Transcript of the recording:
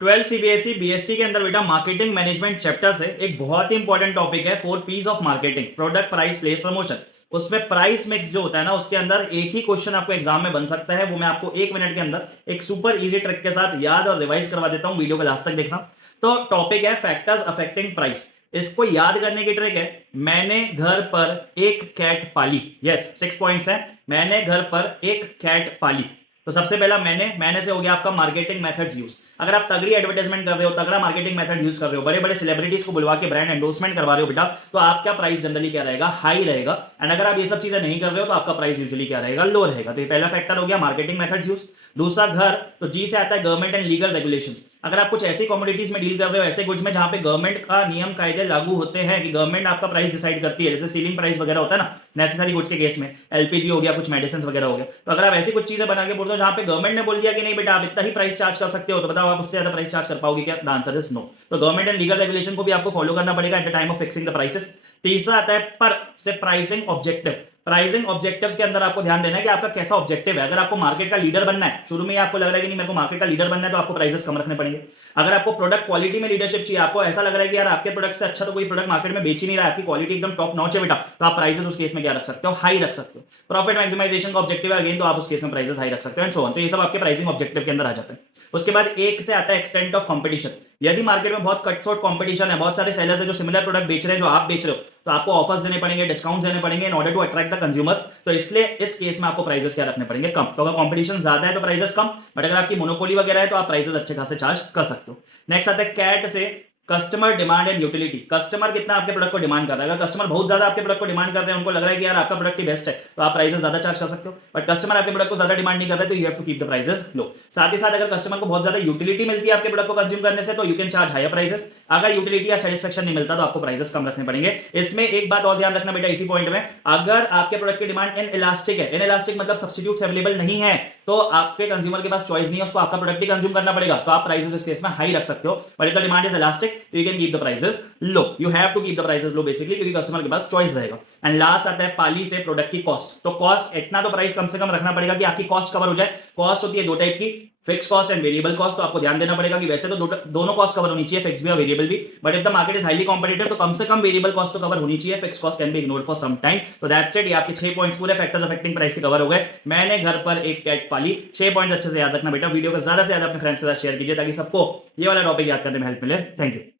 12 CBSE BST के अंदर बेटा मार्केटिंग मैनेजमेंट चैप्टर से एक बहुत ही इंपॉर्टेंट टॉपिक है 4 Ps of marketing, product, price, place, promotion. उसमें प्राइस मिक्स जो होता है ना, उसके अंदर एक ही क्वेश्चन आपको एग्जाम में बन सकता है। वो मैं आपको 1 मिनट के अंदर एक सुपर इजी ट्रिक के साथ याद और रिवाइज करवा देता हूं, वीडियो को लास्ट तक देखना। तो टॉपिक है फैक्टर्स अफेक्टिंग प्राइस। इसको याद करने की ट्रिक है, मैंने घर पर एक कैट पाली। यस, 6 पॉइंट्स है। मैंने घर पर एक कैट पाली। तो सबसे पहला मैंने से हो गया आपका मार्केटिंग मेथड्स यूज। अगर आप तगड़ी एडवर्टाइजमेंट कर रहे हो, तगड़ा मार्केटिंग मेथड यूज कर रहे हो, बड़े बड़े सेलिब्रिटीज को बुलवा के ब्रांड एंडोर्समेंट करवा रहे हो बेटा, तो आपका प्राइस जनरली क्या रहेगा? हाई रहेगा। एंड अगर आप ये सब चीजें नहीं कर रहे हो तो आपका प्राइस यूजुअली क्या रहेगा? लो रहेगा। तो ये पहला फैक्टर हो गया मार्केटिंग मेथड्स यूज। दूसरा घर, तो जी से आता है गवर्नमेंट एंड लीगल रेगुलेशंस। अगर आप कुछ ऐसी कमोडिटीज में डील कर रहे हो, ऐसे गुड्स में जहां पे गवर्नमेंट का नियम कायदे लागू होते हैं कि गवर्नमेंट आपका प्राइस डिसाइड करती है, जैसे सीलिंग प्राइस वगैरह होता है ना नेसेसरी गुड्स के केस में, एलपीजी हो गया, कुछ मेडिसिन वगैरह हो गया। तो अगर आप ऐसी कुछ चीजें बना के बोल दो जहां पे गवर्नमेंट ने बोल दिया कि नहीं बेटा आप इतना ही प्राइस चार्ज कर सकते हो, तो बताओ आप उससे ज्यादा प्राइस चार्ज कर पाओगे क्या? The answer is no. तो गवर्नमेंट एंड लीगल रेगुलेशन को भी आपको फॉलो करना पड़ेगा at the time of fixing the prices. तीसरा आता है पर से प्राइसिंग ऑब्जेक्टिव। प्राइसिंग ऑब्जेक्टिव्स के अंदर आपको ध्यान देना है कि आपका कैसा ऑब्जेक्टिव है। अगर आपको मार्केट का लीडर बनना है, शुरू में आपको लग रहा है कि नहीं मेरे को मार्केट का लीडर बनना है, तो आपको प्राइसेस कम रखने पड़ेंगे। अगर आपको प्रोडक्ट क्वालिटी में लीडरशिप चाहिए, आपको ऐसा लग रहा है कि यार आपके प्रोडक्ट से अच्छा तो कोई प्रोडक्ट मार्केट में बेच ही नहीं रहा है, आपकी क्वालिटी एकदम टॉप नॉच है बेटा, तो आप प्राइसेस उस केस में क्या रख सकते हो? हाई रख सकते हो। प्रॉफिट मैक्सिमाइजेशन का ऑब्जेक्टिव है अगेन, तो आप उस केस में प्राइसेस हाई रख सकते हो एंड सो ऑन। तो ये सब आपके प्राइसिंग ऑब्जेक्टिव के अंदर आ जाते हैं। उसके बाद एक से आता है एक्सटेंट ऑफ कंपटीशन। यदि मार्केट में बहुत कट थ्रोट कंपटीशन है, बहुत सारे सेलर्स है जो सिमिलर प्रोडक्ट बेच रहे हैं जो आप बेच रहे हो, तो आपको ऑफर्स देने पड़ेंगे, डिस्काउंट देने पड़ेंगे in order to attract the consumers. तो इसलिए इस केस में आपको प्राइसेस क्या रखने पड़ेंगे? कम। तो अगर कंपटीशन ज्यादा है तो प्राइसेस कम, बट अगर आपकी मोनोपोली वगैरह है तो आप प्राइसेस अच्छे खासे चार्ज कर सकते हो। नेक्स्ट आता है कैट से customer demand and utility. Customer कितना आपके प्रोडक्ट को डिमांड कर रहा है। अगर कस्टमर बहुत ज्यादा आपके प्रोडक्ट को डिमांड कर रहे हैं, उनको लग रहा है कि यार आपका प्रोडक्ट ही बेस्ट है, तो आप प्राइसेस ज्यादा चार्ज कर सकते हो। बट कस्टमर आपके प्रोडक्ट को ज्यादा डिमांड नहीं कर रहे, तो you have to keep the prices low. साथ ही साथ अगर कस्टमर को बहुत ज्यादा यूटिलिटी मिलती है आपके प्रोडक्ट को कंज्यूम करने से, तो you can charge higher prices. अगर यूटिलिटी या सेटिस्फेक्शन नहीं मिलता तो आपको प्राइसेस कम रखने पड़ेंगे। इसमें एक बात और ध्यान रखना बेटा इसी पॉइंट में, अगर आपके प्रोडक्ट की डिमांड इन इलास्टिक है, इन इलास्टिक मतलब सब्स्टिट्यूट्स अवेलेबल नहीं है, तो आपके कंज्यूमर के पास चॉइस नहीं है, उसको आपका प्रोडक्ट ही कंज्यूम करना पड़ेगा, तो आप प्राइसेस इस केस में हाई रख सकते हो। But if the demand is elastic, you can keep the prices low. You have to keep the prices low basically, क्योंकि कस्टमर के पास चॉइस रहेगा। एंड लास्ट आता है पाली से प्रोडक्ट की कॉस्ट। तो कॉस्ट इतना तो प्राइस कम से कम रखना पड़ेगा कि आपकी कॉस्ट कवर हो जाए। कॉस्ट होती है दो टाइप की, fix cost and variable cost. तो आपको ध्यान देना पड़ेगा कि वैसे तो दोनों कॉस्ट कवर होनी चाहिए, फिक्स भी और वेरिएबल भी, but if the market is highly competitive तो कम से कम वेरिएबल कॉस्ट तो कवर होनी चाहिए, fix cost can be ignored for some time. तो दैट्स इट, ये आपके 6 पॉइंट्स पूरे फैक्टर्स अफेक्टिंग प्राइस के कवर हो गए। मैंने घर पर एक कैट पाली, 6 पॉइंट्स अच्छे से याद रखना बेटा। वीडियो को ज्यादा से ज्यादा अपने फ्रेंड्स के साथ शेयर कीजिए ताकि सबको ये वाला टॉपिक याद करने में हेल्प मिले। Thank you.